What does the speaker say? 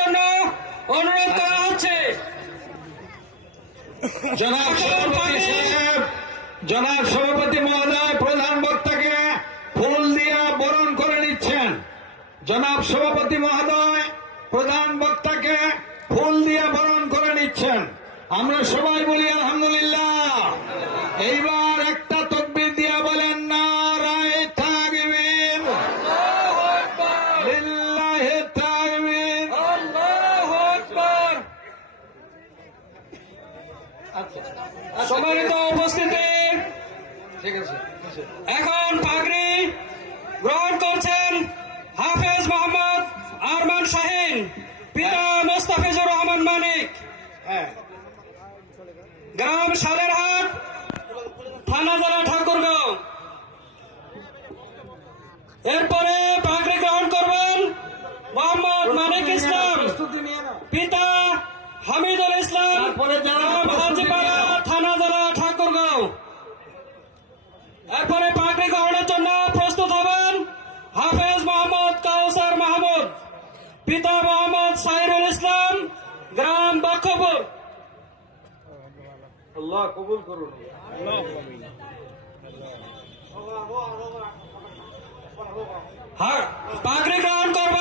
জন্য অনুরোধ করা হচ্ছে। জনাব সভাপতি মহোদয় প্রধান বক্তাকে ফুল দিয়ে বরণ করে নিচ্ছেন। জনাব সভাপতি মহোদয় প্রধান বক্তাকে ফুল দিয়ে বরণ করে নিচ্ছেন। আমরা সবাই বলি আলহামদুলিল্লাহ। এইবার একটা তকবীর দিয়ে বলেন নারায়ে তাকবীর, লিল্লাহি তাকবীর, আল্লাহু আকবার। সম্মানিত উপস্থিতি, এখন পাগড়ি গ্রহণ করছেন হাফেজ মোহাম্মদ আরমান শাহীন, পিতা মোস্তাফিজুর রহমান মানিক, গ্রাম সালেরহাট, থানা জেলা ঠাকুরগাঁও। এরপরে পাগড়ি গ্রহণ করবেন মোহাম্মদ মানিক ইসলাম, পিতা হামিদুল ইসলাম, গ্রাম হাজিপাড়া, থানা জেলা ঠাকুরগাঁও। এরপরে পাগড়ি গ্রহণের জন্য প্রস্তুত হবেন হাফেজ মোহাম্মদ কাউসার মাহমুদ, পিতা মোহাম্মদ সাইরুল ইসলাম, গ্রাম বক্ষপুর। আল্লাহ কবুল করুন। পাগড়ি গ্রহণ করবেন